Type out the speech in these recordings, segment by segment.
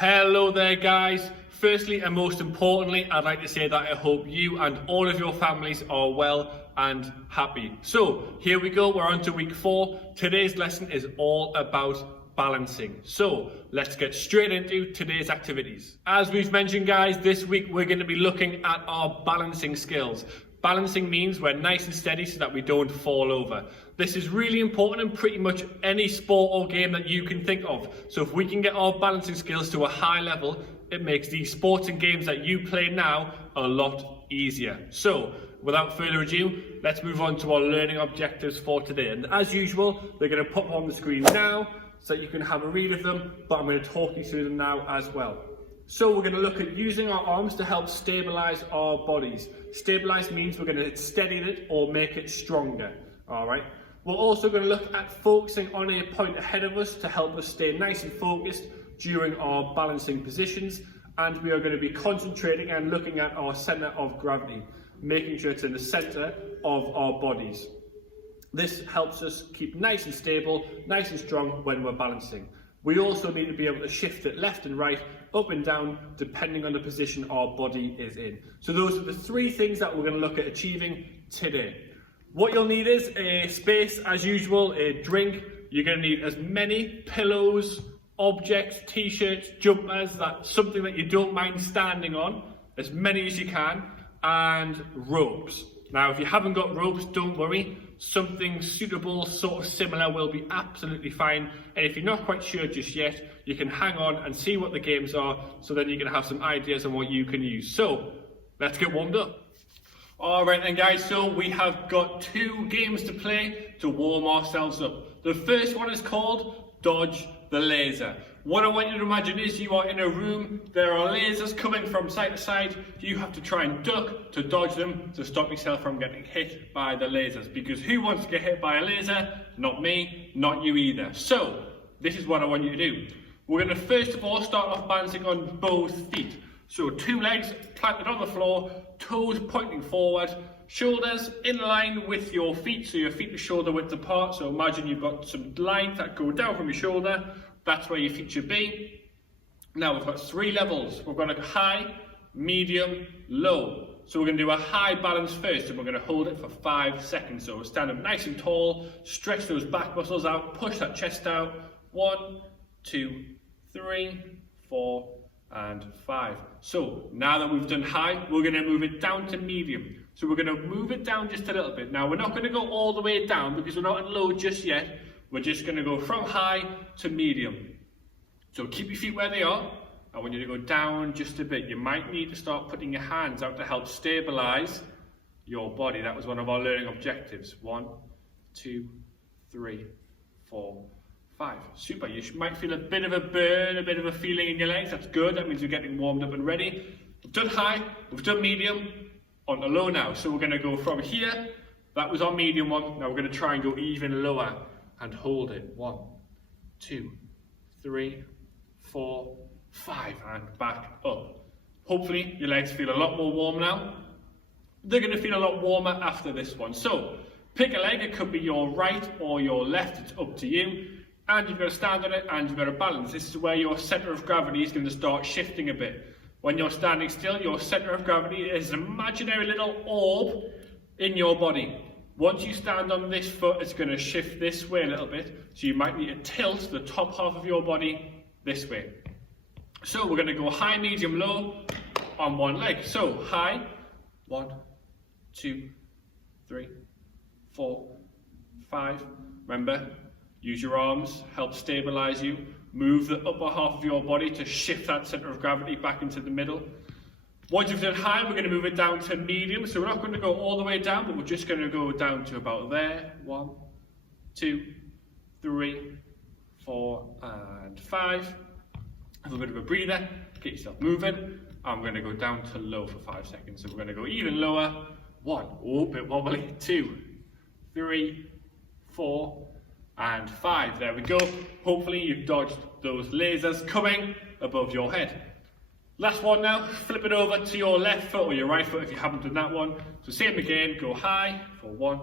Hello there guys. Firstly and most importantly, I'd like to say that I hope you and all of your families are well and happy. So here we go, we're on to week 4. Today's lesson is all about balancing. So let's get straight into today's activities. As we've mentioned guys, this week we're going to be looking at our balancing skills. Balancing means we're nice and steady so that we don't fall over. This is really important in pretty much any sport or game that you can think of. So if we can get our balancing skills to a high level, it makes these sports and games that you play now a lot easier. So without further ado, let's move on to our learning objectives for today. And as usual, they're going to pop on the screen now so that you can have a read of them, but I'm going to talk you through them now as well. So we're going to look at using our arms to help stabilize our bodies. Stabilize means we're going to steady it or make it stronger. All right. We're also going to look at focusing on a point ahead of us to help us stay nice and focused during our balancing positions. And we are going to be concentrating and looking at our center of gravity, making sure it's in the center of our bodies. This helps us keep nice and stable, nice and strong when we're balancing. We also need to be able to shift it left and right, up and down, depending on the position our body is in. So those are the 3 things that we're going to look at achieving today. What you'll need is a space, as usual, a drink. You're going to need as many pillows, objects, t-shirts, jumpers, something that you don't mind standing on, as many as you can, and ropes. Now, if you haven't got ropes, don't worry. Something suitable, sort of similar, will be absolutely fine. And if you're not quite sure just yet, you can hang on and see what the games are, so then you can have some ideas on what you can use. So, let's get warmed up. Alright then guys, so we have got 2 games to play to warm ourselves up. The first one is called Dodge the Laser. What I want you to imagine is you are in a room, there are lasers coming from side to side, you have to try and duck to dodge them to stop yourself from getting hit by the lasers. Because who wants to get hit by a laser? Not me, not you either. So, this is what I want you to do. We're going to first of all start off balancing on both feet. So 2 legs planted on the floor, toes pointing forward, shoulders in line with your feet, so your feet are shoulder width apart. So imagine you've got some lines that go down from your shoulder, that's where your feet should be. Now we've got 3 levels. We're going to go high, medium, low. So we're going to do a high balance first, and we're going to hold it for 5 seconds. So stand up nice and tall, stretch those back muscles out, push that chest out. 1, 2, 3, 4, and 5. So now that we've done high, we're going to move it down to medium. So we're going to move it down just a little bit. Now we're not going to go all the way down because we're not in low just yet. We're just going to go from high to medium. So keep your feet where they are. I want you to go down just a bit. You might need to start putting your hands out to help stabilize your body. That was one of our learning objectives. 1, 2, 3, 4, 5. Super. You might feel a bit of a burn, a bit of a feeling in your legs. That's good. That means you're getting warmed up and ready. We've done high, we've done medium, on to low now. So we're going to go from here. That was our medium one. Now we're going to try and go even lower and hold it. 1, 2, 3, 4, 5, and back up. Hopefully your legs feel a lot more warm now. They're going to feel a lot warmer after this one. So pick a leg. It could be your right or your left. It's up to you. And you've got to stand on it and you've got to balance. This is where your center of gravity is going to start shifting a bit. When you're standing still, your center of gravity is an imaginary little orb in your body. Once you stand on this foot, it's going to shift this way a little bit. So you might need to tilt the top half of your body this way. So we're going to go high, medium, low on one leg. So high, 1, 2, 3, 4, 5. Remember, use your arms, help stabilize you. Move the upper half of your body to shift that center of gravity back into the middle. Once you've done high, we're going to move it down to medium. So we're not going to go all the way down, but we're just going to go down to about there. 1, 2, 3, 4, and 5. Have a bit of a breather, get yourself moving. And we're going to go down to low for 5 seconds. So we're going to go even lower. 1, oh, bit wobbly. 2, 3, 4, and 5. There we go. Hopefully you've dodged those lasers coming above your head. Last one now. Flip it over to your left foot or your right foot if you haven't done that one. So same again. Go high for 1,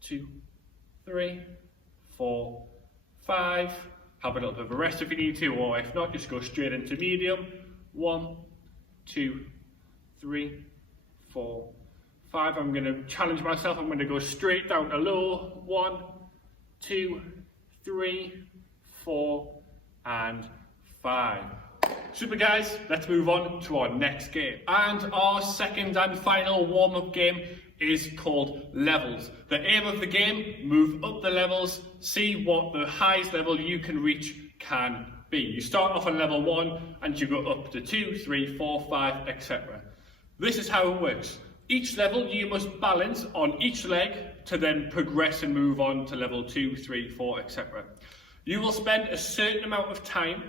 2, 3, 4, 5. Have a little bit of a rest if you need to, or if not, just go straight into medium. 1, 2, 3, 4, 5. I'm going to challenge myself. I'm going to go straight down to low. 1, 2, 3, 4, and 5. Super guys, let's move on to our next game. And our second and final warm-up game is called levels. The aim of the game, move up the levels, see what the highest level you can reach can be. You start off on level 1 and you go up to 2, 3, 4, 5, etc. This is how it works. Each level you must balance on each leg to then progress and move on to level 2, 3, 4, etc. You will spend a certain amount of time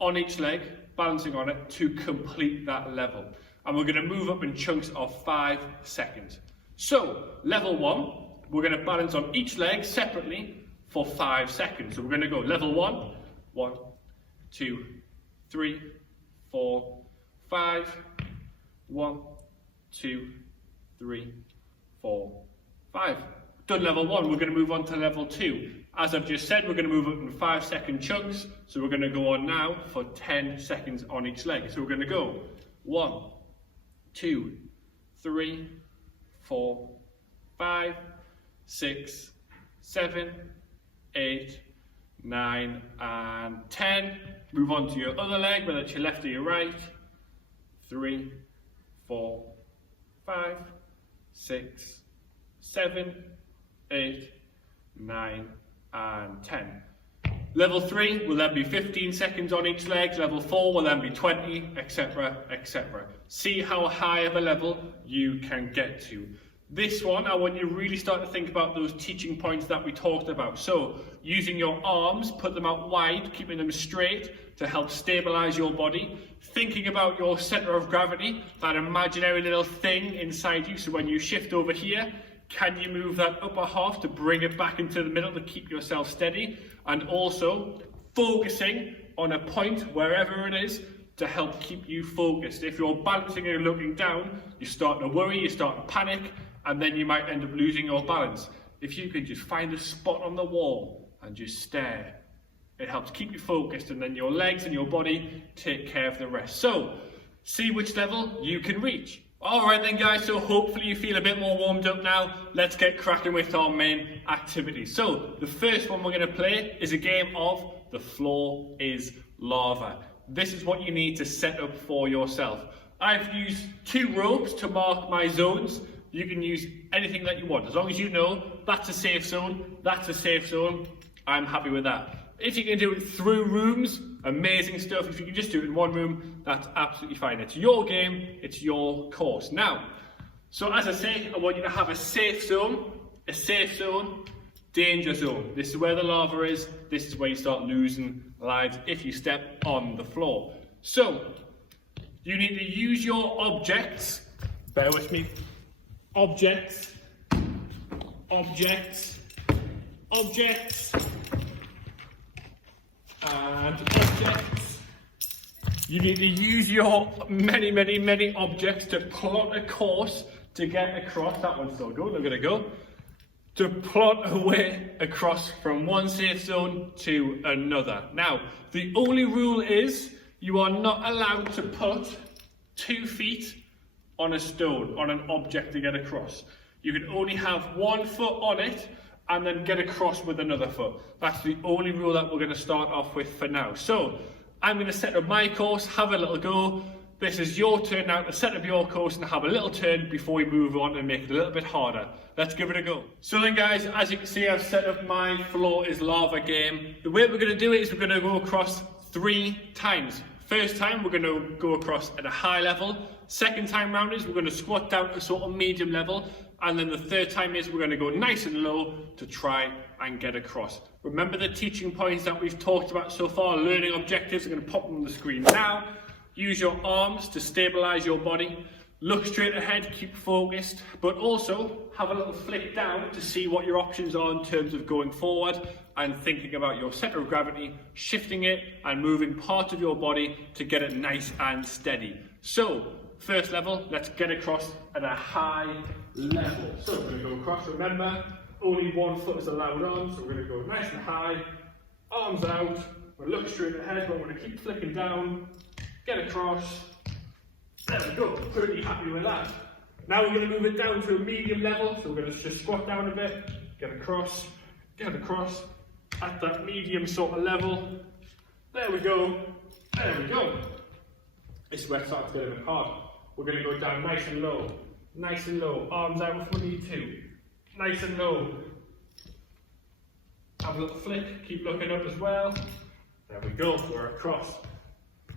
on each leg, balancing on it to complete that level. And we're going to move up in chunks of 5 seconds. So, level 1, we're going to balance on each leg separately for 5 seconds. So we're going to go level 1, 1, 2, 3, 4, 5, 1, 2, 3, 4, 5. Done level 1, we're going to move on to level 2. As I've just said, we're going to move up in 5-second chunks. So we're going to go on now for 10 seconds on each leg. So we're going to go 1, 2, 3, 4, 5, 6, 7, 8, 9, and 10. Move on to your other leg, whether it's your left or your right. 3, 4, 5, 6, 7, 8, 9, and 10. Level 3 will then be 15 seconds on each leg. Level 4 will then be 20, etc, etc. See how high of a level you can get to. This one, I want you to really start to think about those teaching points that we talked about. So, using your arms, put them out wide, keeping them straight to help stabilize your body. Thinking about your center of gravity, that imaginary little thing inside you. So when you shift over here, can you move that upper half to bring it back into the middle to keep yourself steady? And also focusing on a point wherever it is to help keep you focused. If you're balancing and looking down, you start to worry, you start to panic, and then you might end up losing your balance. If you can just find a spot on the wall and just stare, it helps keep you focused, and then your legs and your body take care of the rest. So, see which level you can reach. Alright then guys, so hopefully you feel a bit more warmed up now. Let's get cracking with our main activity. So, the first one we're going to play is a game of The Floor is Lava. This is what you need to set up for yourself. I've used 2 ropes to mark my zones. You can use anything that you want. As long as you know that's a safe zone, that's a safe zone, I'm happy with that. If you can do it through rooms, amazing stuff. If you can just do it in one room, that's absolutely fine. It's your game, it's your course. Now, so as I say, I want you to have a safe zone, danger zone. This is where the lava is. This is where you start losing lives if you step on the floor. So, you need to use your objects. Bear with me. Objects. Objects. Objects. And objects. You need to use your many objects to plot a course to get across. That one's still going, I'm going to go. To plot a way across from one safe zone to another. Now, the only rule is you are not allowed to put 2 feet on a stone, on an object to get across. You can only have 1 foot on it and then get across with another foot. That's the only rule that we're going to start off with for now. So, I'm going to set up my course, have a little go. This is your turn now to set up your course and have a little turn before we move on and make it a little bit harder. Let's give it a go. So then guys, as you can see, I've set up my Floor is Lava game. The way we're going to do it is we're going to go across 3 times. First time, we're going to go across at a high level. Second time round is we're going to squat down to sort of medium level. And then the third time is we're going to go nice and low to try and get across. Remember the teaching points that we've talked about so far, learning objectives. I'm going to pop them on the screen now. Use your arms to stabilize your body. Look straight ahead, keep focused, but also have a little flick down to see what your options are in terms of going forward and thinking about your center of gravity, shifting it and moving part of your body to get it nice and steady. So, first level, let's get across at a high level. So we're going to go across, remember, only 1 foot is allowed on, so we're going to go nice and high, arms out, we'll look straight ahead, but we're going to keep flicking down, get across. There we go, pretty happy with that. Now we're going to move it down to a medium level, so we're going to just squat down a bit, get across at that medium sort of level. There we go, there we go. This is where it starts to get a bit hard. We're going to go down nice and low, arms out if we need to, nice and low. Have a little flick, keep looking up as well. There we go, we're across.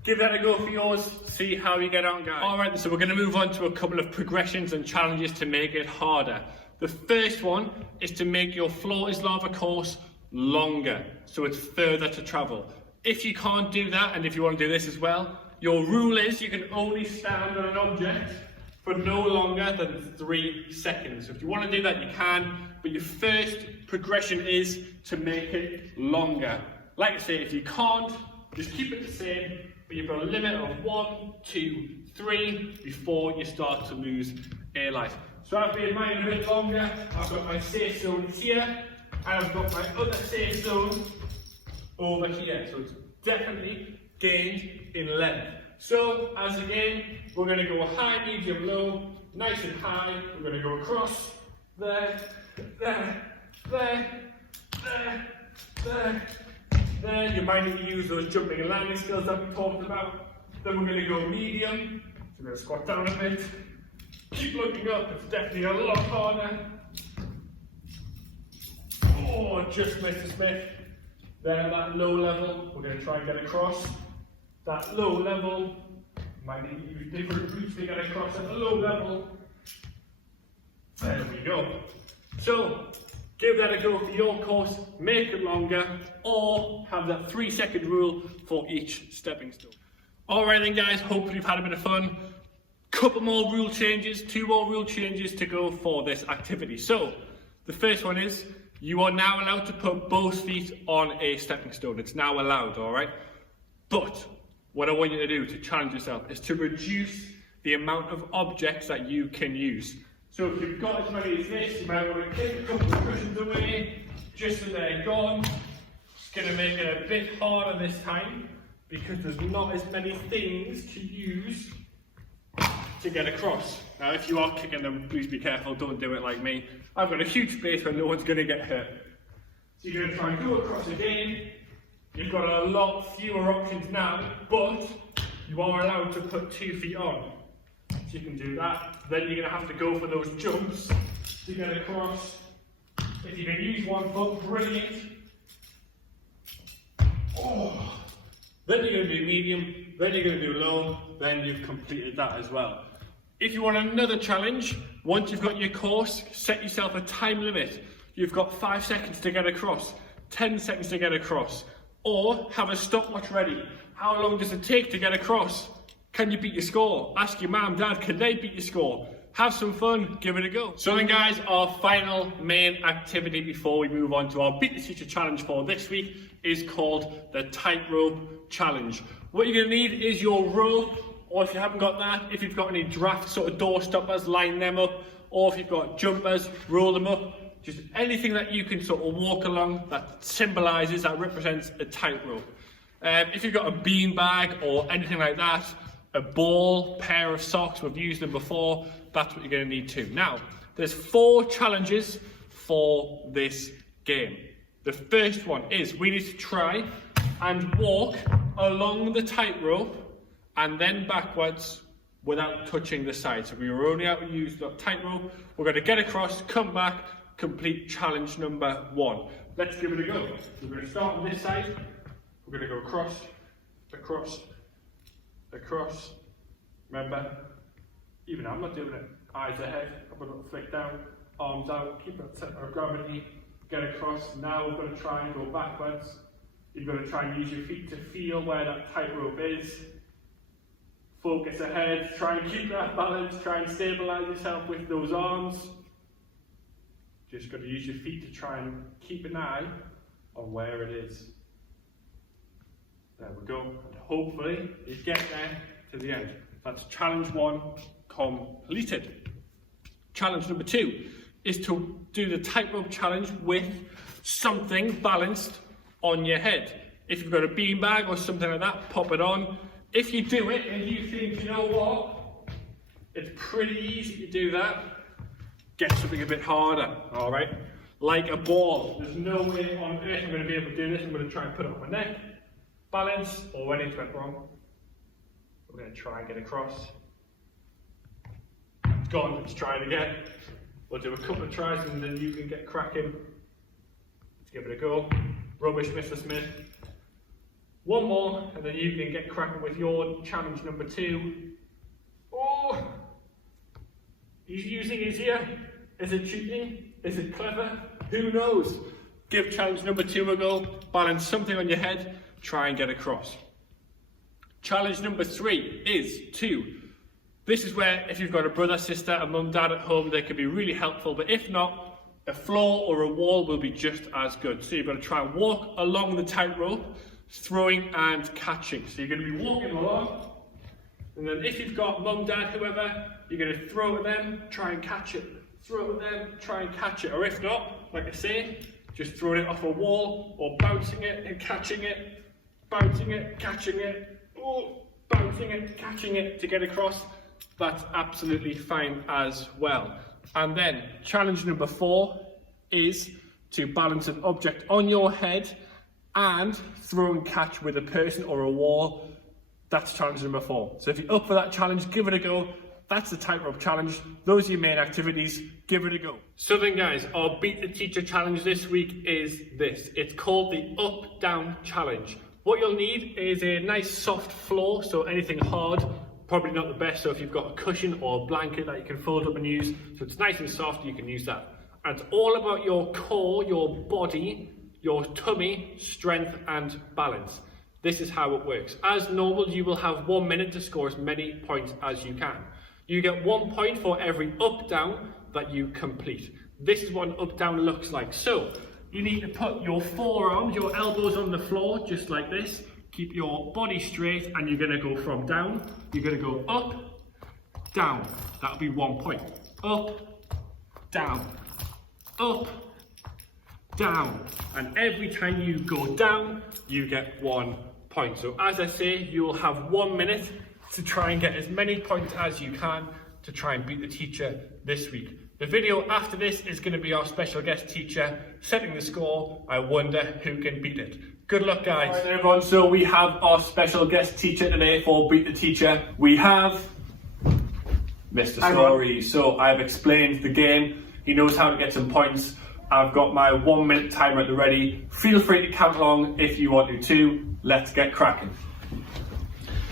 Give that a go for yours, see how you get on, guys. Alright, so we're going to move on to a couple of progressions and challenges to make it harder. The first one is to make your Floor is Lava course longer, so it's further to travel. If you can't do that, and if you want to do this as well, your rule is you can only stand on an object for no longer than 3 seconds. So if you want to do that, you can, but your first progression is to make it longer. Like I say, if you can't, just keep it the same, but you've got a limit of 1, 2, 3 before you start to lose air life. So I've made mine a bit longer. I've got my safe zone here, and I've got my other safe zone over here. So it's definitely gained in length. So as again, we're going to go high, medium, low, nice and high. We're going to go across, there, there, there, there, there. There, you might need to use those jumping and landing skills that we talked about. Then we're going to go medium. So we're going to squat down a bit. Keep looking up, it's definitely a lot harder. Oh, just Mr. Smith. There, that low level, we're going to try and get across. That low level, might need to use different routes to get across at the low level. There we go. So, give that a go for your course, make it longer, or have that 3-second rule for each stepping stone. Alright then guys, hopefully you've had a bit of fun. Couple more rule changes, 2 more rule changes to go for this activity. So, the first one is, you are now allowed to put both feet on a stepping stone. It's now allowed, alright? But, what I want you to do to challenge yourself is to reduce the amount of objects that you can use. So if you've got as many as this, you might want to kick a couple of cushions away, just so they're gone. It's going to make it a bit harder this time, because there's not as many things to use to get across. Now if you are kicking them, please be careful, don't do it like me. I've got a huge space where no one's going to get hurt. So you're going to try and go across again. You've got a lot fewer options now, but you are allowed to put 2 feet on. So you can do that. Then you're going to have to go for those jumps to get across. If you can use 1 foot, brilliant. Oh. Then you're going to do medium, then you're going to do low, then you've completed that as well. If you want another challenge, once you've got your course, set yourself a time limit. You've got 5 seconds to get across, 10 seconds to get across, or have a stopwatch ready. How long does it take to get across? Can you beat your score? Ask your mum, dad, can they beat your score? Have some fun, give it a go. So then guys, our final main activity before we move on to our Beat the Teacher challenge for this week is called the tightrope challenge. What you're gonna need is your rope, or if you haven't got that, if you've got any draft sort of door stoppers, line them up, or if you've got jumpers, roll them up. Just anything that you can sort of walk along that symbolises, that represents a tightrope. If you've got a bean bag or anything like that, a ball, pair of socks, we've used them before, that's what you're going to need too. Now, there's 4 challenges for this game. The first one is we need to try and walk along the tightrope and then backwards without touching the side. So we were only able to use the tightrope. We're going to get across, come back, complete challenge number 1. Let's give it a go. We're going to start on this side. We're going to go across, across, across. Remember, even I'm not doing it. Eyes ahead, up a little flick down, arms out, keep that centre of gravity, get across. Now we're going to try and go backwards. You're going to try and use your feet to feel where that tightrope is. Focus ahead, try and keep that balance, try and stabilise yourself with those arms. Just got to use your feet to try and keep an eye on where it is. There we go, and hopefully you get there to the end. That's challenge 1 completed. Challenge number 2 is to do the tightrope challenge with something balanced on your head. If you've got a beanbag or something like that, pop it on. If you do it and you think, you know what, it's pretty easy to do that, get something a bit harder, all right? Like a ball. There's no way on earth I'm going to be able to do this. I'm going to try and put it on my neck, balance, already it went wrong. We're going to try and get across. Go on, let's try it again. We'll do a couple of tries and then you can get cracking. Let's give it a go. Rubbish, Mr. Smith. One more, and then you can get cracking with your challenge number 2. Oh! He's using his ear. Is it cheating? Is it clever? Who knows? Give challenge number 2 a go. Balance something on your head. Try and get across. Challenge number 3 is this is where if you've got a brother, sister, a mum, dad at home, they can be really helpful, but if not, a floor or a wall will be just as good. So you've got to try and walk along the tightrope, throwing and catching. So you're going to be walking along, and then if you've got mum, dad, whoever, you're going to throw at them, try and catch it. Throw at them, try and catch it. Or if not, like I say, just throwing it off a wall, or bouncing it and catching it, bouncing it, catching it, oh, bouncing it, catching it to get across. That's absolutely fine as well. And then challenge number 4 is to balance an object on your head and throw and catch with a person or a wall. That's challenge number 4. So if you're up for that challenge, give it a go. That's the tightrope challenge. Those are your main activities. Give it a go. So then guys, our Beat the Teacher challenge this week is this. It's called the Up-Down Challenge. What you'll need is a nice soft floor, so anything hard, probably not the best. So if you've got a cushion or a blanket that you can fold up and use, so it's nice and soft, you can use that. And it's all about your core, your body, your tummy, strength and balance. This is how it works. As normal, you will have 1 minute to score as many points as you can. You get 1 point for every up-down that you complete. This is what an up-down looks like. So you need to put your forearms, your elbows on the floor, just like this. Keep your body straight, and you're going to go from down. You're going to go up, down. That'll be 1 point. Up, down, up, down. And every time you go down, you get 1 point. So as I say, you'll have 1 minute to try and get as many points as you can to try and beat the teacher this week. The video after this is going to be our special guest teacher setting the score. I wonder who can beat it. Good luck, guys. All right, everyone, so we have our special guest teacher today for Beat the Teacher. We have Mr. Story. So I've explained the game. He knows how to get some points. I've got my 1 minute timer at the ready. Feel free to count along if you want to too. Let's get cracking.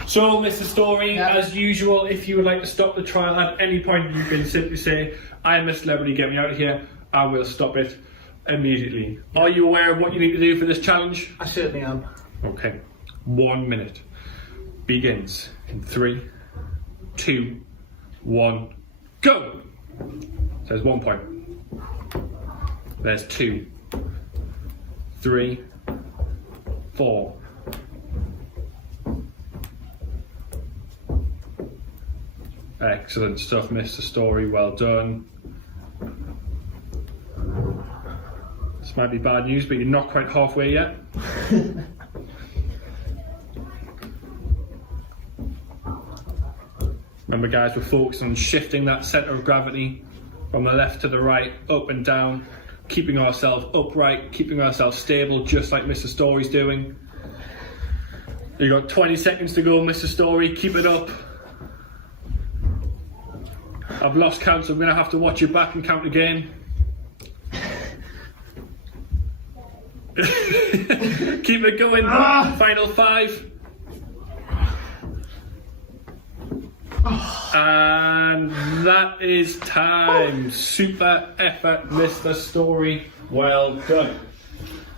So, Mr. Story, as usual, if you would like to stop the trial at any point, you can simply say, "I'm a celebrity, get me out of here," and we'll stop it immediately. Are you aware of what you need to do for this challenge? I certainly am. Okay. 1 minute begins in 3, 2, 1, go! There's 1 point. There's 2, 3, 4. Excellent stuff, Mr. Story, well done. This might be bad news, but you're not quite halfway yet. Remember guys, we're focused on shifting that centre of gravity from the left to the right, up and down, keeping ourselves upright, keeping ourselves stable, just like Mr. Story's doing. You've got 20 seconds to go, Mr. Story, keep it up. I've lost count, so I'm going to have to watch you back and count again. Keep it going. Final 5. And that is time. Super effort, Mr. Story. Well done.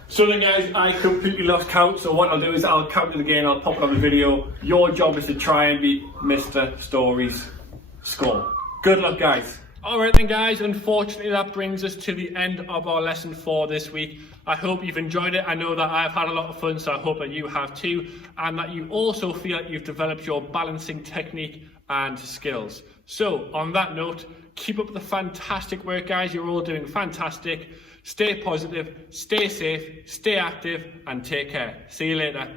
So then guys, I completely lost count, so what I'll do is I'll count it again, I'll pop it on the video. Your job is to try and beat Mr. Story's score. Good luck, guys. Alright then guys, unfortunately that brings us to the end of our lesson for this week. I hope you've enjoyed it. I know that I've had a lot of fun, so I hope that you have too, and that you also feel like you've developed your balancing technique and skills. So on that note, keep up the fantastic work guys, you're all doing fantastic. Stay positive, stay safe, stay active, and take care. See you later.